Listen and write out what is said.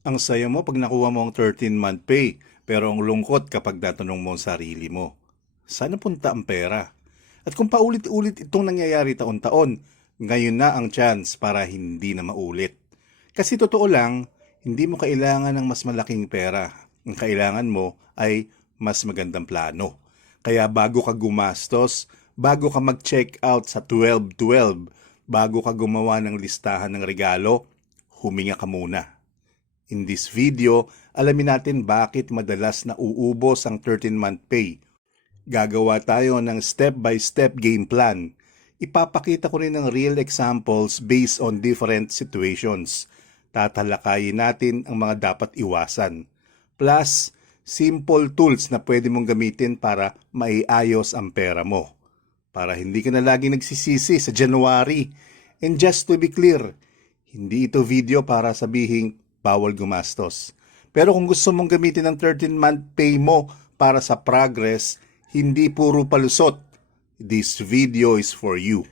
Ang saya mo pag nakuha mo ang 13-month pay, pero ang lungkot kapag natanong mo ang sarili mo. Saan punta ang pera? At kung paulit-ulit itong nangyayari taon-taon, ngayon na ang chance para hindi na maulit. Kasi totoo lang, hindi mo kailangan ng mas malaking pera. Ang kailangan mo ay mas magandang plano. Kaya bago ka gumastos, bago ka mag-check out sa 12-12, bago ka gumawa ng listahan ng regalo, huminga ka muna. In this video, alamin natin bakit madalas na uubos ang 13-month pay. Gagawa tayo ng step-by-step game plan. Ipapakita ko rin ng real examples based on different situations. Tatalakayin natin ang mga dapat iwasan. Plus, simple tools na pwede mong gamitin para maiayos ang pera mo. Para hindi ka na lagi nagsisisi sa January. And just to be clear, hindi ito video para sabihin bawal gumastos. Pero kung gusto mong gamitin ang 13-month pay mo para sa progress, hindi puro palusot. This video is for you.